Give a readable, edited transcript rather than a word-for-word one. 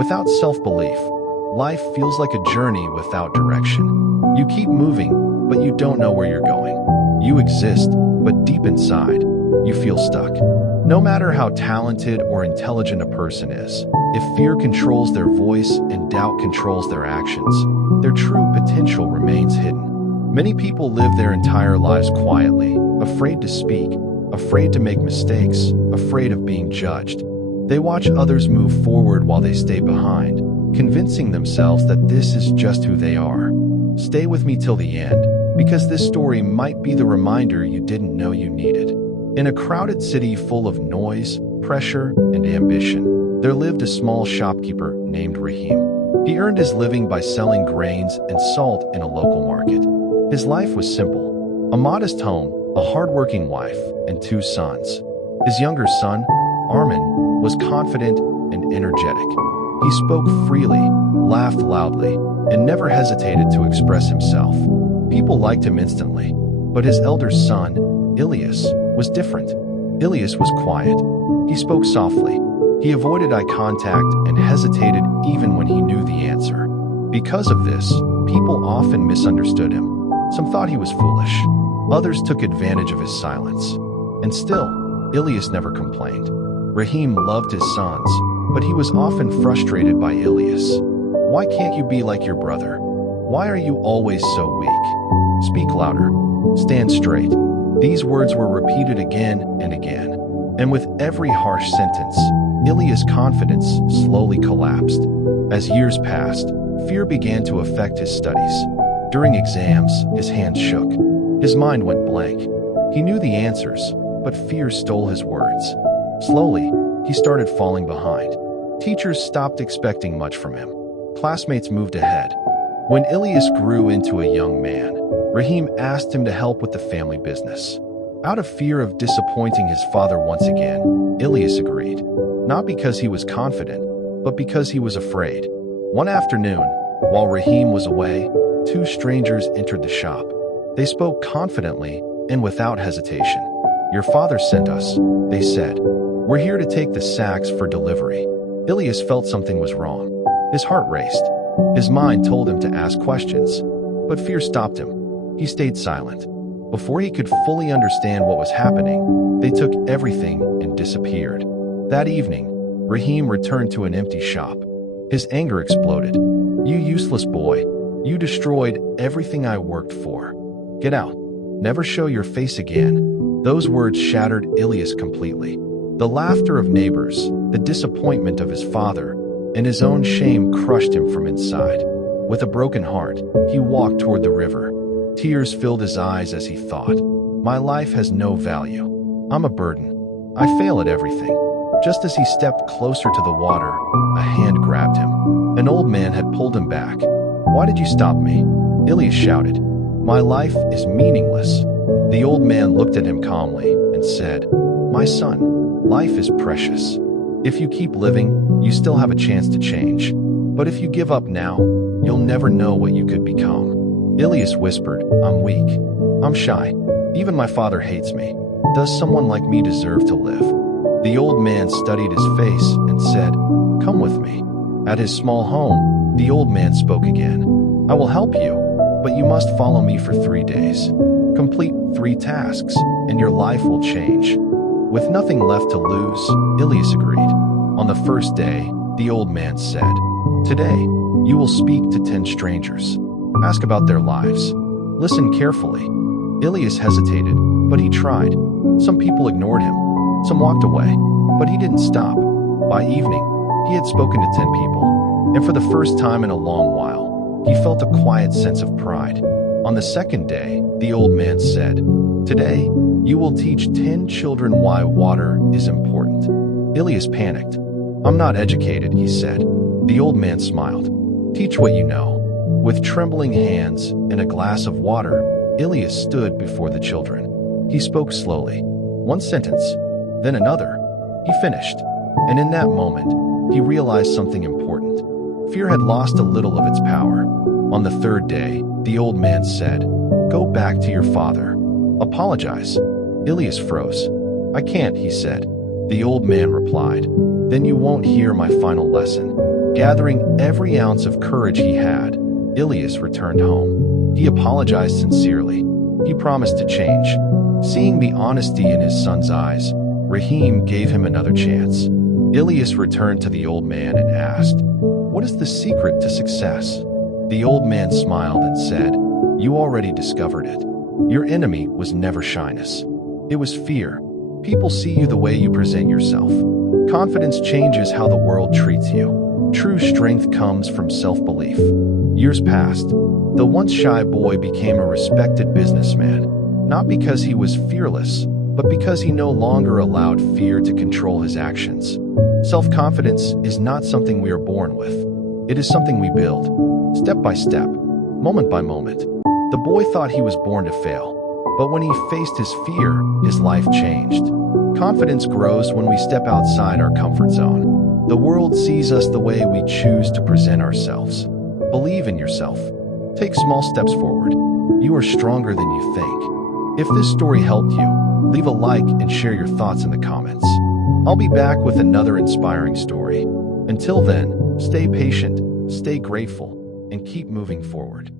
Without self-belief, life feels like a journey without direction. You keep moving, but you don't know where you're going. You exist, but deep inside, you feel stuck. No matter how talented or intelligent a person is, if fear controls their voice and doubt controls their actions, their true potential remains hidden. Many people live their entire lives quietly, afraid to speak, afraid to make mistakes, afraid of being judged. They watch others move forward while they stay behind, convincing themselves that this is just who they are. Stay with me till the end, because this story might be the reminder you didn't know you needed. In a crowded city full of noise, pressure, and ambition, there lived a small shopkeeper named Rahim. He earned his living by selling grains and salt in a local market. His life was simple: a modest home, a hardworking wife, and 2 sons. His younger son, Armin, was confident and energetic. He spoke freely, laughed loudly, and never hesitated to express himself. People liked him instantly, but his elder son, Ilias, was different. Ilias was quiet. He spoke softly. He avoided eye contact and hesitated even when he knew the answer. Because of this, people often misunderstood him. Some thought he was foolish. Others took advantage of his silence. And still, Ilias never complained. Rahim loved his sons, but he was often frustrated by Ilias. Why can't you be like your brother? Why are you always so weak? Speak louder. Stand straight. These words were repeated again and again. And with every harsh sentence, Ilias' confidence slowly collapsed. As years passed, fear began to affect his studies. During exams, his hands shook. His mind went blank. He knew the answers, but fear stole his words. Slowly, he started falling behind. Teachers stopped expecting much from him. Classmates moved ahead. When Ilias grew into a young man, Rahim asked him to help with the family business. Out of fear of disappointing his father once again, Ilias agreed. Not because he was confident, but because he was afraid. One afternoon, while Rahim was away, 2 strangers entered the shop. They spoke confidently and without hesitation. "Your father sent us," they said. "We're here to take the sacks for delivery." Ilias felt something was wrong. His heart raced. His mind told him to ask questions, but fear stopped him. He stayed silent. Before he could fully understand what was happening, they took everything and disappeared. That evening, Rahim returned to an empty shop. His anger exploded. "You useless boy. You destroyed everything I worked for. Get out. Never show your face again." Those words shattered Ilias completely. The laughter of neighbors, the disappointment of his father, and his own shame crushed him from inside. With a broken heart, he walked toward the river. Tears filled his eyes as he thought, "My life has no value. I'm a burden. I fail at everything." Just as he stepped closer to the water, a hand grabbed him. An old man had pulled him back. "Why did you stop me?" Ilias shouted. "My life is meaningless." The old man looked at him calmly and said, "My son, life is precious. If you keep living, you still have a chance to change. But if you give up now, you'll never know what you could become." Ilias whispered, "I'm weak. I'm shy. Even my father hates me. Does someone like me deserve to live?" The old man studied his face and said, "Come with me." At his small home, the old man spoke again. "I will help you, but you must follow me for 3 days. Complete 3 tasks, and your life will change." With nothing left to lose, Ilias agreed. On the first day, the old man said, "Today, you will speak to 10 strangers. Ask about their lives. Listen carefully." Ilias hesitated, but he tried. Some people ignored him. Some walked away, but he didn't stop. By evening, he had spoken to 10 people, and for the first time in a long while, he felt a quiet sense of pride. On the second day, the old man said, "Today, you will teach 10 children why water is important." Ilias panicked. "I'm not educated," he said. The old man smiled. "Teach what you know." With trembling hands and a glass of water, Ilias stood before the children. He spoke slowly. One sentence, then another. He finished. And in that moment, he realized something important. Fear had lost a little of its power. On the 3rd day, the old man said, "Go back to your father. Apologize." Ilias froze. "I can't," he said. The old man replied, "Then you won't hear my final lesson." Gathering every ounce of courage he had, Ilias returned home. He apologized sincerely. He promised to change. Seeing the honesty in his son's eyes, Rahim gave him another chance. Ilias returned to the old man and asked, "What is the secret to success?" The old man smiled and said, "You already discovered it. Your enemy was never shyness. It was fear. People see you the way you present yourself. Confidence changes how the world treats you. True strength comes from self-belief." Years passed. The once shy boy became a respected businessman, not because he was fearless, but because he no longer allowed fear to control his actions. Self-confidence is not something we are born with. It is something we build, step by step, moment by moment. The boy thought he was born to fail, but when he faced his fear, his life changed. Confidence grows when we step outside our comfort zone. The world sees us the way we choose to present ourselves. Believe in yourself. Take small steps forward. You are stronger than you think. If this story helped you, leave a like and share your thoughts in the comments. I'll be back with another inspiring story. Until then, stay patient, stay grateful, and keep moving forward.